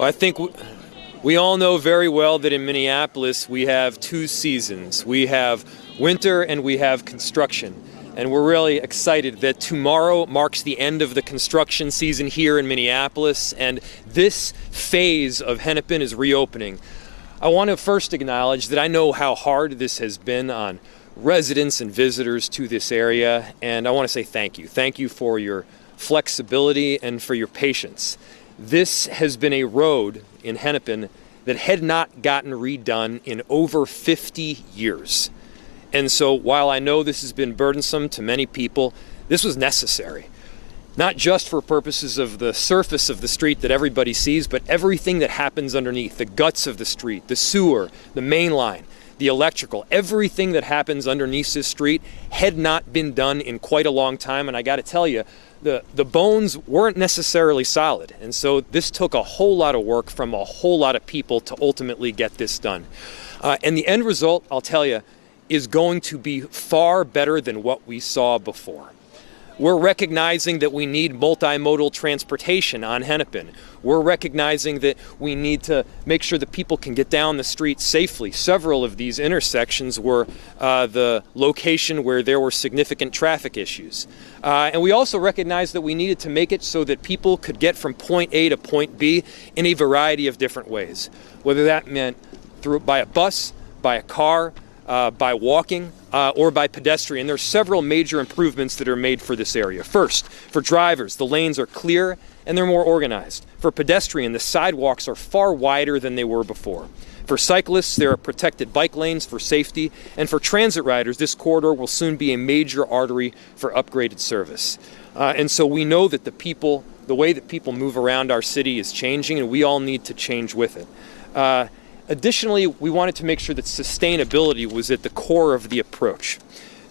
Well, I think we all know very well that in Minneapolis we have two seasons. We have winter and we have construction. And we're really excited that tomorrow marks the end of the construction season here in Minneapolis, and this phase of Hennepin is reopening. I want to first acknowledge that I know how hard this has been on residents and visitors to this area, and I want to say thank you. Thank you for your flexibility and for your patience. This has been a road in Hennepin that had not gotten redone in over 50 years. And so while I know this has been burdensome to many people, this was necessary. Not just for purposes of the surface of the street that everybody sees, but everything that happens underneath, the guts of the street, the sewer, the main line, the electrical, everything that happens underneath this street had not been done in quite a long time. And I got to tell you, the bones weren't necessarily solid. And so this took a whole lot of work from a whole lot of people to ultimately get this done. And the end result, I'll tell you, is going to be far better than what we saw before. We're recognizing that we need multimodal transportation on Hennepin. We're recognizing that we need to make sure that people can get down the street safely. Several of these intersections were the location where there were significant traffic issues. And we also recognize that we needed to make it so that people could get from point A to point B in a variety of different ways, whether that meant by a bus, by a car, by walking, or by pedestrian. There are several major improvements that are made for this area. First, for drivers, the lanes are clear and they're more organized. For pedestrian, the sidewalks are far wider than they were before. For cyclists, there are protected bike lanes for safety. And for transit riders, this corridor will soon be a major artery for upgraded service. And so we know that the way that people move around our city is changing, and we all need to change with it. Additionally, we wanted to make sure that sustainability was at the core of the approach.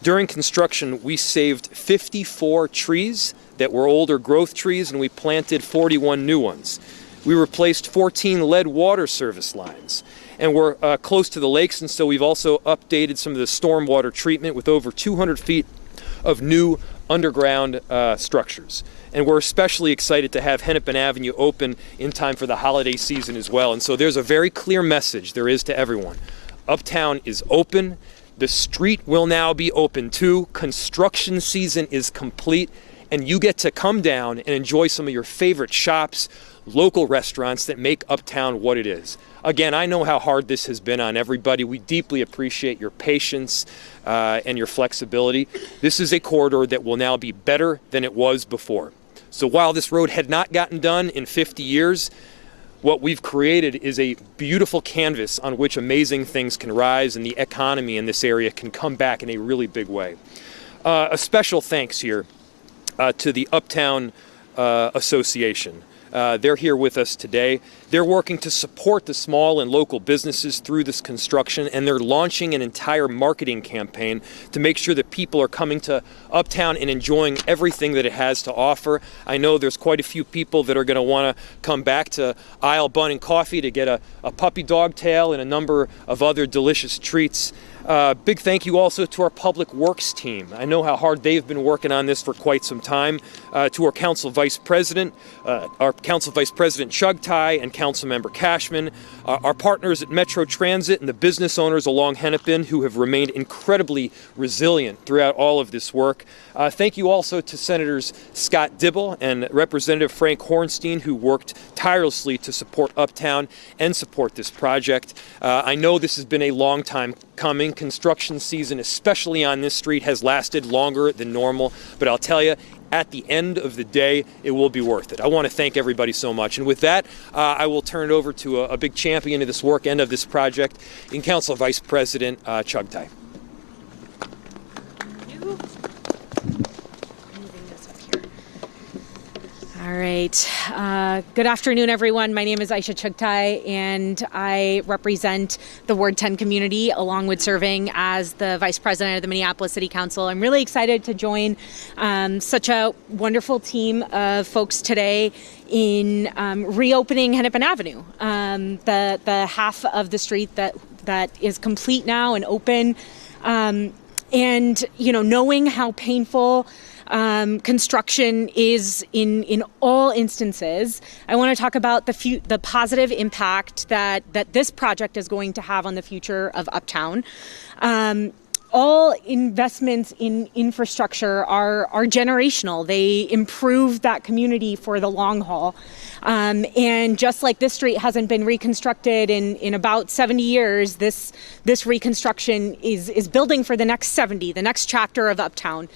During construction, we saved 54 trees that were older growth trees, and we planted 41 new ones. We replaced 14 lead water service lines, and we're close to the lakes, and so we've also updated some of the stormwater treatment with over 200 feet of new underground structures. And we're especially excited to have Hennepin Avenue open in time for the holiday season as well. And so there's a very clear message there is to everyone. Uptown is open. The street will now be open too. Construction season is complete, and you get to come down and enjoy some of your favorite shops, local restaurants that make Uptown what it is. Again, I know how hard this has been on everybody. We deeply appreciate your patience and your flexibility. This is a corridor that will now be better than it was before. So while this road had not gotten done in 50 years, what we've created is a beautiful canvas on which amazing things can rise, and the economy in this area can come back in a really big way. A special thanks here to the Uptown Association. They're here with us today. They're working to support the small and local businesses through this construction, and they're launching an entire marketing campaign to make sure that people are coming to Uptown and enjoying everything that it has to offer. I know there's quite a few people that are going to want to come back to Aisle Bun and Coffee to get a puppy dog tail and a number of other delicious treats. Big thank you also to our Public Works team. I know how hard they've been working on this for quite some time. To our Council Vice President, Chugtai, and Councilmember Cashman, our partners at Metro Transit and the business owners along Hennepin who have remained incredibly resilient throughout all of this work. Thank you also to Senators Scott Dibble and Representative Frank Hornstein, who worked tirelessly to support Uptown and support this project. I know this has been a long time coming. Construction season, especially on this street, has lasted longer than normal, but I'll tell you, at the end of the day, it will be worth it. I want to thank everybody so much. And with that, I will turn it over to a big champion of this work and of this project, in Council Vice President Chugtai. All right. Good afternoon, everyone. My name is Aisha Chugtai, and I represent the Ward 10 community along with serving as the Vice President of the Minneapolis City Council. I'm really excited to join such a wonderful team of folks today in reopening Hennepin Avenue, the half of the street that is complete now and open. And, you know, knowing how painful construction is in all instances. I want to talk about the positive impact that this project is going to have on the future of Uptown. All investments in infrastructure are generational. They improve that community for the long haul. And just like this street hasn't been reconstructed in about 70 years, this reconstruction is building for the next 70, the next chapter of Uptown.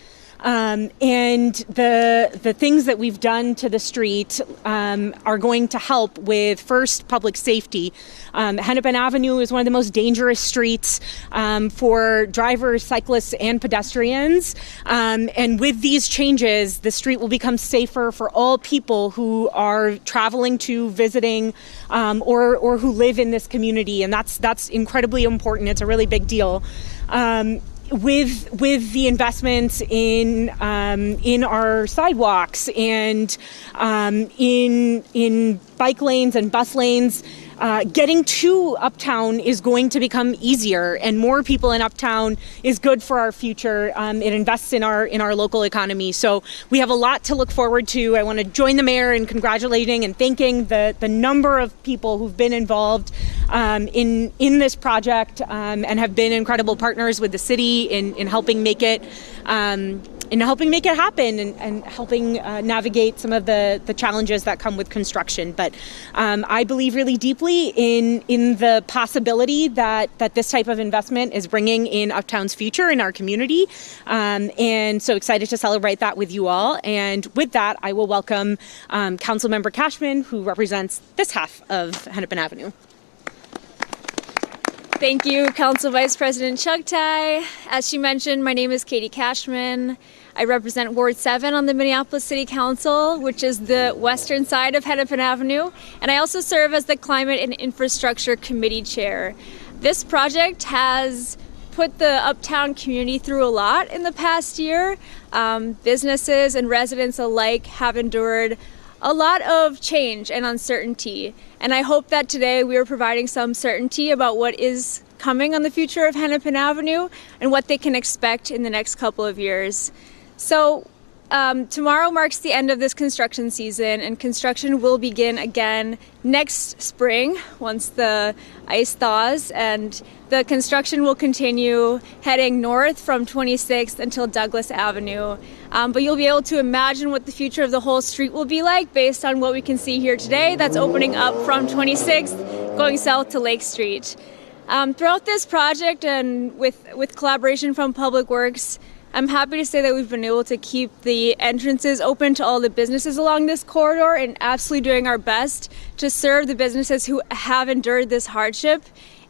And the things that we've done to the street are going to help with, first, public safety. Hennepin Avenue is one of the most dangerous streets for drivers, cyclists, and pedestrians. And with these changes, the street will become safer for all people who are traveling to, visiting, or who live in this community. And that's incredibly important. It's a really big deal. With the investments in our sidewalks and in bike lanes and bus lanes, getting to Uptown is going to become easier, and more people in Uptown is good for our future. It invests in our local economy. So we have a lot to look forward to. I want to join the mayor in congratulating and thanking the number of people who've been involved in this project and have been incredible partners with the city in helping make it happen and helping navigate some of the challenges that come with construction. But I believe really deeply in the possibility that this type of investment is bringing in Uptown's future in our community. And so excited to celebrate that with you all. And with that, I will welcome Councilmember Cashman, who represents this half of Hennepin Avenue. Thank you, Council Vice President Chugtai. As she mentioned, my name is Katie Cashman. I represent Ward 7 on the Minneapolis City Council, which is the western side of Hennepin Avenue, and I also serve as the Climate and Infrastructure Committee Chair. This project has put the Uptown community through a lot in the past year. Businesses and residents alike have endured a lot of change and uncertainty, and I hope that today we are providing some certainty about what is coming on the future of Hennepin Avenue and what they can expect in the next couple of years. So tomorrow marks the end of this construction season, and construction will begin again next spring once the ice thaws, and the construction will continue heading north from 26th until Douglas Avenue. But you'll be able to imagine what the future of the whole street will be like based on what we can see here today. That's opening up from 26th, going south to Lake Street. Throughout this project and with collaboration from Public Works, I'm happy to say that we've been able to keep the entrances open to all the businesses along this corridor and absolutely doing our best to serve the businesses who have endured this hardship.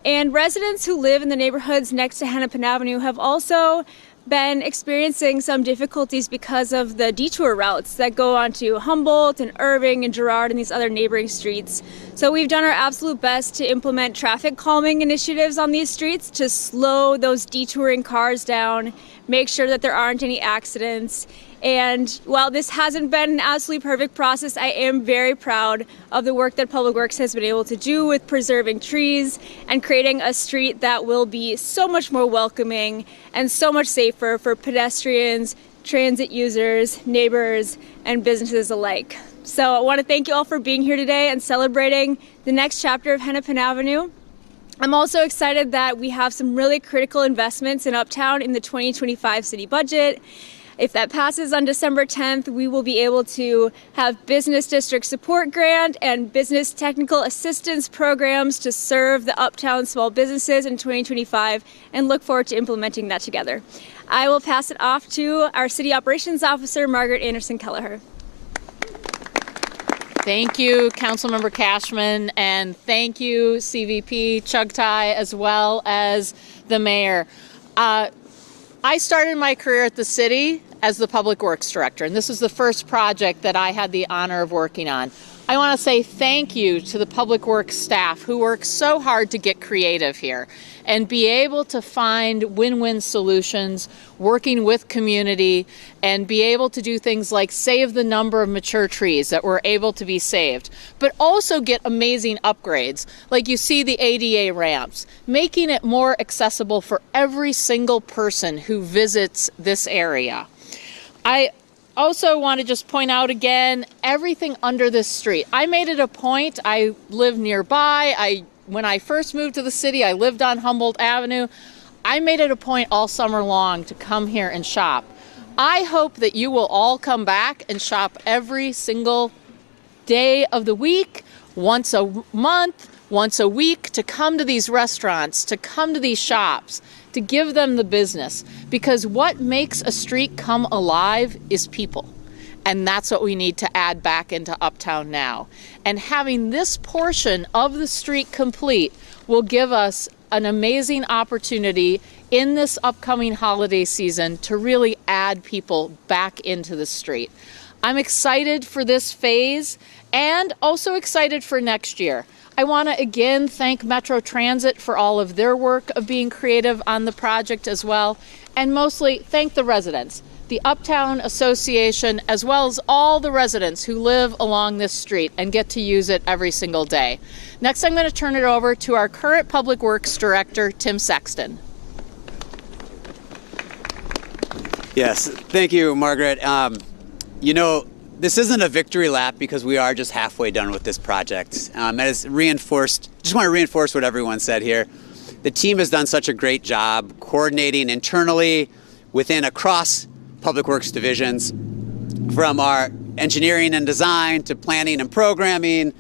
And residents who live in the neighborhoods next to Hennepin Avenue have also been experiencing some difficulties because of the detour routes that go onto Humboldt and Irving and Girard and these other neighboring streets. So we've done our absolute best to implement traffic calming initiatives on these streets to slow those detouring cars down, make sure that there aren't any accidents. And while this hasn't been an absolutely perfect process, I am very proud of the work that Public Works has been able to do with preserving trees and creating a street that will be so much more welcoming and so much safer for pedestrians, transit users, neighbors, and businesses alike. So I want to thank you all for being here today and celebrating the next chapter of Hennepin Avenue. I'm also excited that we have some really critical investments in Uptown in the 2025 city budget. If that passes on December 10th, we will be able to have business district support grant and business technical assistance programs to serve the Uptown small businesses in 2025, and look forward to implementing that together. I will pass it off to our City Operations Officer, Margaret Anderson Kelleher. Thank you, Councilmember Cashman, and thank you, CVP Chugtai, as well as the mayor. I started my career at the city as the Public Works Director, and this was the first project that I had the honor of working on. I want to say thank you to the Public Works staff who work so hard to get creative here and be able to find win-win solutions, working with community, and be able to do things like save the number of mature trees that were able to be saved, but also get amazing upgrades, like you see the ADA ramps, making it more accessible for every single person who visits this area. also want to just point out again, everything under this street. I made it a point. I live nearby. When I first moved to the city, I lived on Humboldt Avenue. I made it a point all summer long to come here and shop. I hope that you will all come back and shop every single day of the week, once a month, once a week, to come to these restaurants, to come to these shops, to give them the business. Because what makes a street come alive is people. And that's what we need to add back into Uptown now. And having this portion of the street complete will give us an amazing opportunity in this upcoming holiday season to really add people back into the street. I'm excited for this phase and also excited for next year. I want to again thank Metro Transit for all of their work of being creative on the project as well, and mostly thank the residents, the Uptown Association, as well as all the residents who live along this street and get to use it every single day. Next, I'm going to turn it over to our current Public Works Director, Tim Sexton. Yes, thank you, Margaret. You know, this isn't a victory lap because we are just halfway done with this project. As reinforced, just want to reinforce what everyone said here. The team has done such a great job coordinating internally across Public Works divisions, from our engineering and design to planning and programming,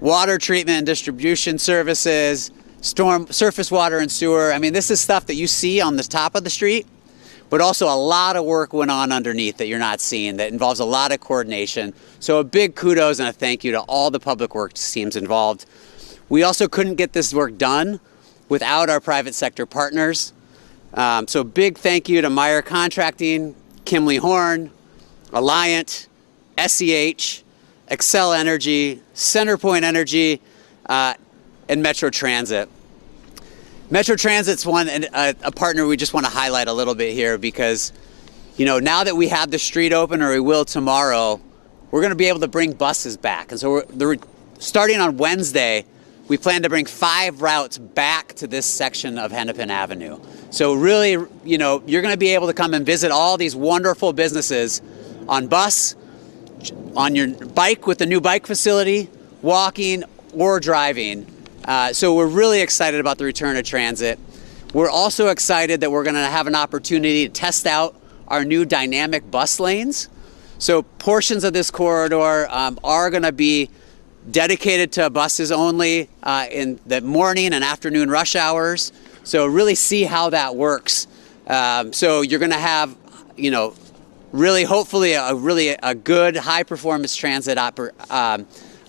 water treatment and distribution services, surface water and sewer. I mean, this is stuff that you see on the top of the street, but also a lot of work went on underneath that you're not seeing that involves a lot of coordination. So a big kudos and a thank you to all the Public Works teams involved. We also couldn't get this work done without our private sector partners. So big thank you to Meyer Contracting, Kimley Horn, Alliant, SEH, Excel Energy, Centerpoint Energy, and Metro Transit. Metro Transit's a partner we just want to highlight a little bit here because, you know, now that we have the street open, or we will tomorrow, we're going to be able to bring buses back. And so starting on Wednesday, we plan to bring 5 routes back to this section of Hennepin Avenue. So really, you know, you're going to be able to come and visit all these wonderful businesses on bus, on your bike with the new bike facility, walking or driving. So we're really excited about the return of transit. We're also excited that we're going to have an opportunity to test out our new dynamic bus lanes. So portions of this corridor are going to be dedicated to buses only in the morning and afternoon rush hours. So really see how that works. So you're going to have, you know, really hopefully a good high performance transit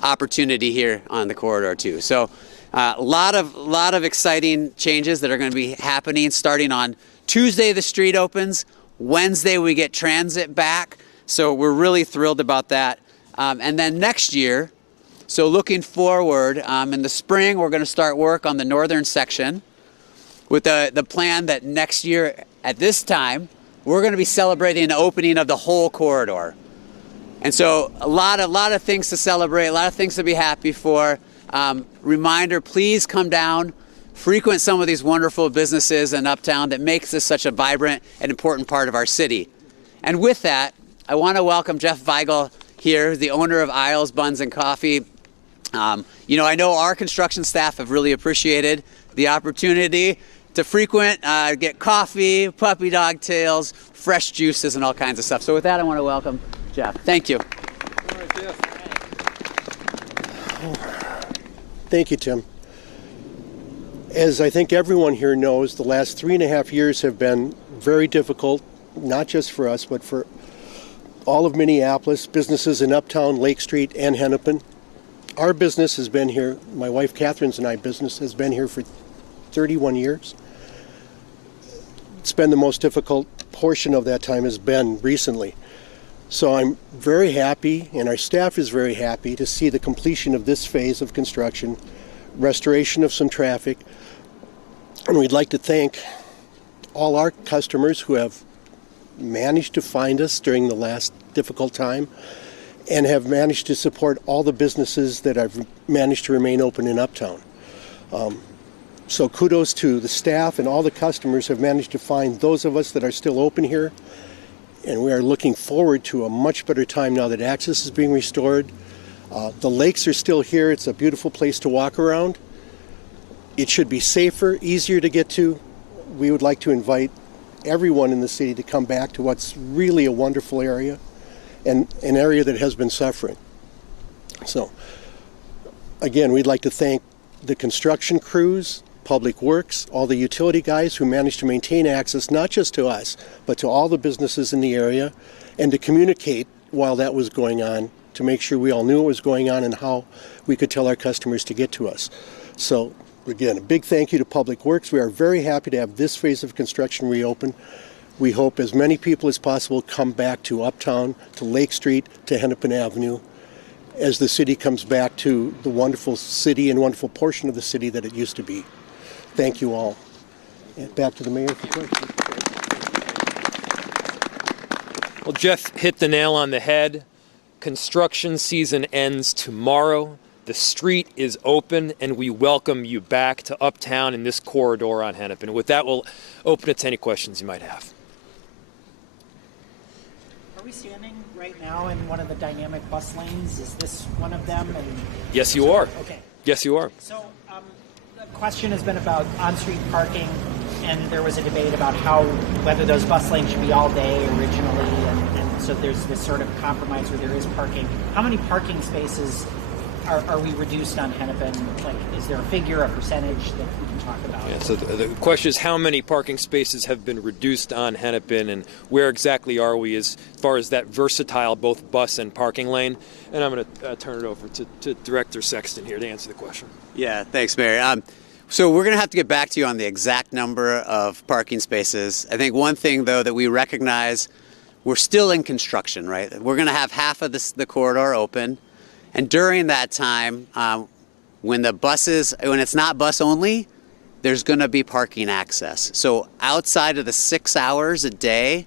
opportunity here on the corridor too. So a lot of exciting changes that are going to be happening starting on Tuesday. The street opens. Wednesday we get transit back. So we're really thrilled about that. And then next year, so looking forward, in the spring we're going to start work on the northern section with the plan that next year at this time we're going to be celebrating the opening of the whole corridor. And so a lot of things to celebrate, a lot of things to be happy for. Reminder, please come down, frequent some of these wonderful businesses in Uptown that makes this such a vibrant and important part of our city. And with that, I want to welcome Jeff Weigel here, the owner of Isles Buns and Coffee. You know, I know our construction staff have really appreciated the opportunity to frequent, get coffee, puppy dog tails, fresh juices, and all kinds of stuff. So with that, I want to welcome Jeff. Thank you. All right, Jeff. Thank you, Tim. As I think everyone here knows, the last 3.5 years have been very difficult, not just for us, but for all of Minneapolis, businesses in Uptown, Lake Street, and Hennepin. Our business has been here, my wife Catherine's and I business has been here for 31 years. It's been the most difficult portion of that time has been recently. So I'm very happy, and our staff is very happy to see the completion of this phase of construction, restoration of some traffic, and we'd like to thank all our customers who have managed to find us during the last difficult time and have managed to support all the businesses that have managed to remain open in Uptown. So kudos to the staff, and all the customers have managed to find those of us that are still open here and we are looking forward to a much better time now that access is being restored. The lakes are still here. It's a beautiful place to walk around. It should be safer, easier to get to. We would like to invite everyone in the city to come back to what's really a wonderful area and an area that has been suffering. So, again, we'd like to thank the construction crews, Public Works, all the utility guys who managed to maintain access not just to us, but to all the businesses in the area, and to communicate while that was going on to make sure we all knew what was going on and how we could tell our customers to get to us. So, again, a big thank you to Public Works. We are very happy to have this phase of construction reopen. We hope as many people as possible come back to Uptown, to Lake Street, to Hennepin Avenue, as the city comes back to the wonderful city and wonderful portion of the city that it used to be. Thank you all. And back to the mayor for questions. Well, Jeff hit the nail on the head. Construction season ends tomorrow. The street is open, and we welcome you back to Uptown in this corridor on Hennepin. With that, we'll open it to any questions you might have. Are we standing right now in one of the dynamic bus lanes? Is this one of them? And Yes, you are. Okay. Yes, you are. So the question has been about on-street parking, and there was a debate about whether those bus lanes should be all day originally, and so there's this sort of compromise where there is parking. How many parking spaces are we reduced on Hennepin? Like, is there a figure, a percentage that we can talk about? Yeah, so the question is how many parking spaces have been reduced on Hennepin, and where exactly are we as far as that versatile both bus and parking lane? And I'm going to turn it over to Director Sexton here to answer the question. Yeah, thanks, Mayor. So we're going to have to get back to you on the exact number of parking spaces. I think one thing, though, that we recognize, we're still in construction, right? We're going to have half of the corridor open. And during that time, when it's not bus only, there's going to be parking access. So outside of the 6 hours a day,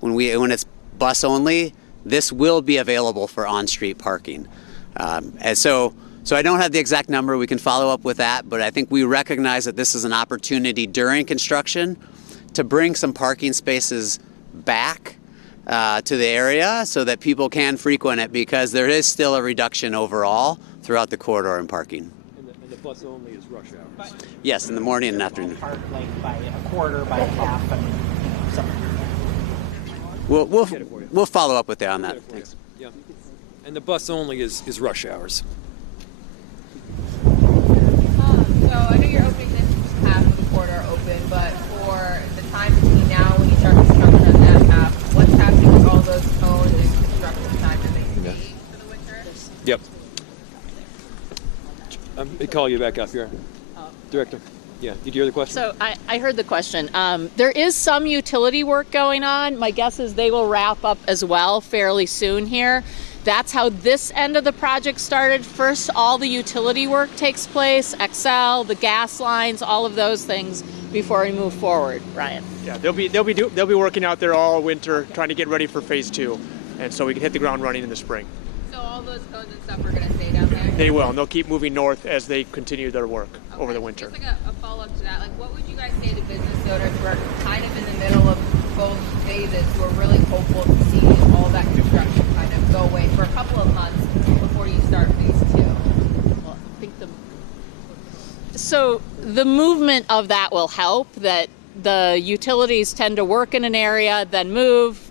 when it's bus only, this will be available for on-street parking. And so I don't have the exact number. We can follow up with that, but I think we recognize that this is an opportunity during construction to bring some parking spaces back to the area so that people can frequent it, because there is still a reduction overall throughout the corridor in parking. And the bus only is rush hours. Yes, in the morning and afternoon. Park like by a quarter, by a half, and something. We'll follow up with you on that. Thanks. Yeah. And the bus only is rush hours. So I know you're opening this half of the corridor open, but for the time between now when you start construction on that half, what's happening with all those cones and construction signs? Are they staying for the winter? Yep. I'll call you back up here. Director. Yeah, did you hear the question? So I heard the question. There is some utility work going on. My guess is they will wrap up as well fairly soon here. That's how this end of the project started. First, all the utility work takes place, XL, the gas lines, all of those things before we move forward. Ryan. Yeah, they'll be working out there all winter, trying to get ready for phase 2, and so we can hit the ground running in the spring. So all those cones and stuff are going to stay down there? They will, and they'll keep moving north as they continue their work over the winter. Just like a follow-up to that, like what would you guys say to business owners who are kind of in the middle of both phases, who are really hopeful to see all that construction kind of go away for a couple of months before you start phase 2? Well, I think so the movement of that will help, that the utilities tend to work in an area, then move,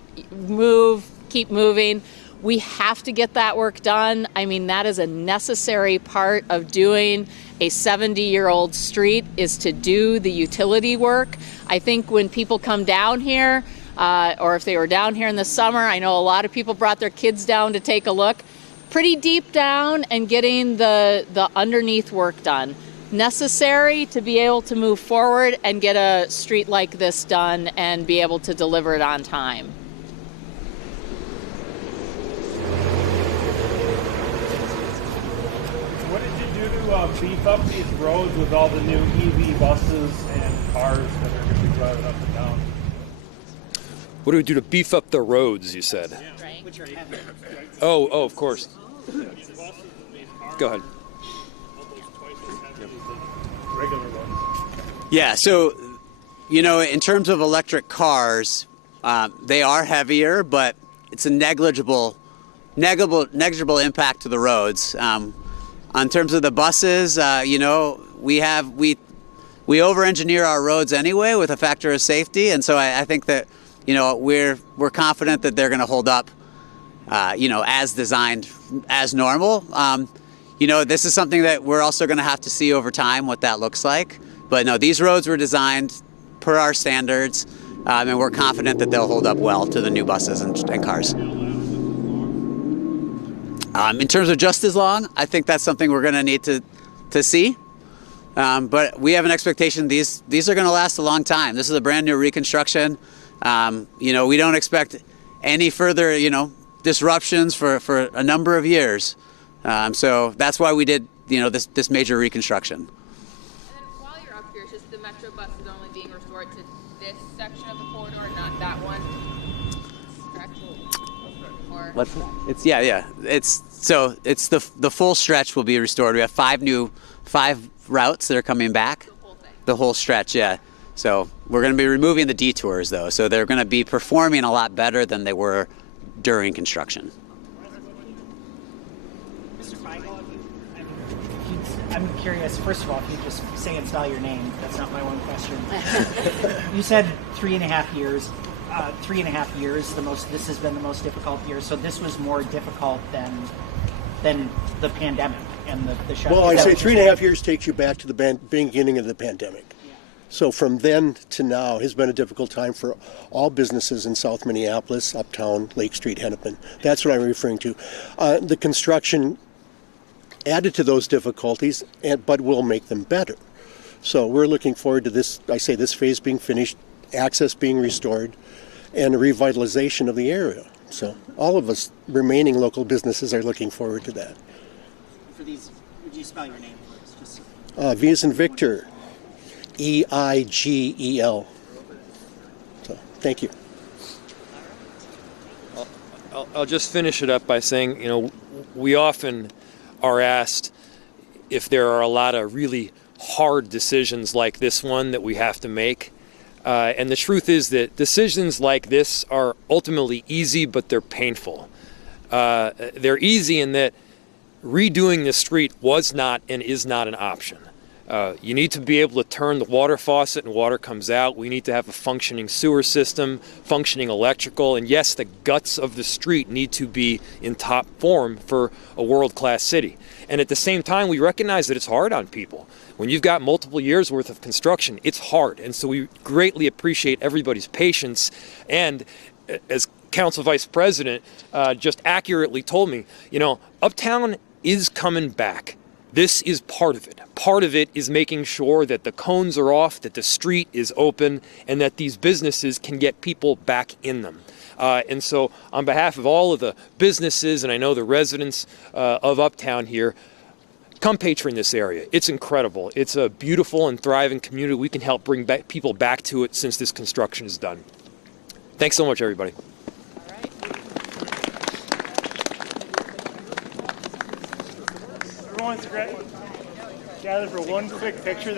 keep moving. We have to get that work done. I mean, that is a necessary part of doing a 70-year-old street, is to do the utility work. I think when people come down here, or if they were down here in the summer, I know a lot of people brought their kids down to take a look. Pretty deep down and getting the underneath work done. Necessary to be able to move forward and get a street like this done and be able to deliver it on time. What did you do to beef up these roads with all the new EV buses and cars that are going to be driving up and down? What do we do to beef up the roads, you said? Right. Which are heavy. Oh, of course. Go ahead. Regular ones. Yeah, so, in terms of electric cars, They are heavier, but it's a negligible impact to the roads. On terms of the buses, we over-engineer our roads anyway with a factor of safety, and so I think that we're confident that they're going to hold up, as designed, as normal. This is something that we're also going to have to see over time what that looks like. But no, these roads were designed per our standards, and we're confident that they'll hold up well to the new buses and cars. In terms of just as long, I think that's something we're going to need to see. But we have an expectation these are going to last a long time. This is a brand new reconstruction. We don't expect any further disruptions for a number of years. So that's why we did this major reconstruction. And then while you're up here, it's just the Metro bus is only being restored to this section of the corridor, not that one. What's it? It's the full stretch will be restored. We have five routes that are coming back. The whole stretch, yeah. So we're going to be removing the detours though, so they're going to be performing a lot better than they were during construction. Mr. Feigl, I'm curious, first of all, if you just say and spell your name. That's not my one question. You said 3.5 years. 3.5 years, this has been the most difficult year. So this was more difficult than the pandemic and the shutdown. Well, I say 3.5 years takes you back to the beginning of the pandemic. Yeah. So from then to now has been a difficult time for all businesses in South Minneapolis, Uptown, Lake Street, Hennepin. That's what I'm referring to. The construction added to those difficulties, but will make them better. So we're looking forward to this phase being finished, access being restored, and a revitalization of the area. So all of us remaining local businesses are looking forward to that. For these, would you spell your name for us? V as in Victor, Eigel. So thank you. I'll just finish it up by saying, we often are asked if there are a lot of really hard decisions like this one that we have to make. And the truth is that decisions like this are ultimately easy, but they're painful. They're easy in that redoing the street was not and is not an option. You need to be able to turn the water faucet and water comes out. We need to have a functioning sewer system, functioning electrical, and yes, the guts of the street need to be in top form for a world-class city. And at the same time, we recognize that it's hard on people. When you've got multiple years worth of construction, it's hard. And so we greatly appreciate everybody's patience. And as Council Vice President just accurately told me, Uptown is coming back. This is part of it. Part of it is making sure that the cones are off, that the street is open, and that these businesses can get people back in them. And so on behalf of all of the businesses, and I know the residents of Uptown here, come patron this area. It's incredible. It's a beautiful and thriving community. We can help bring people back to it since this construction is done. Thanks so much, everybody. Everyone's great. Gather for one quick picture.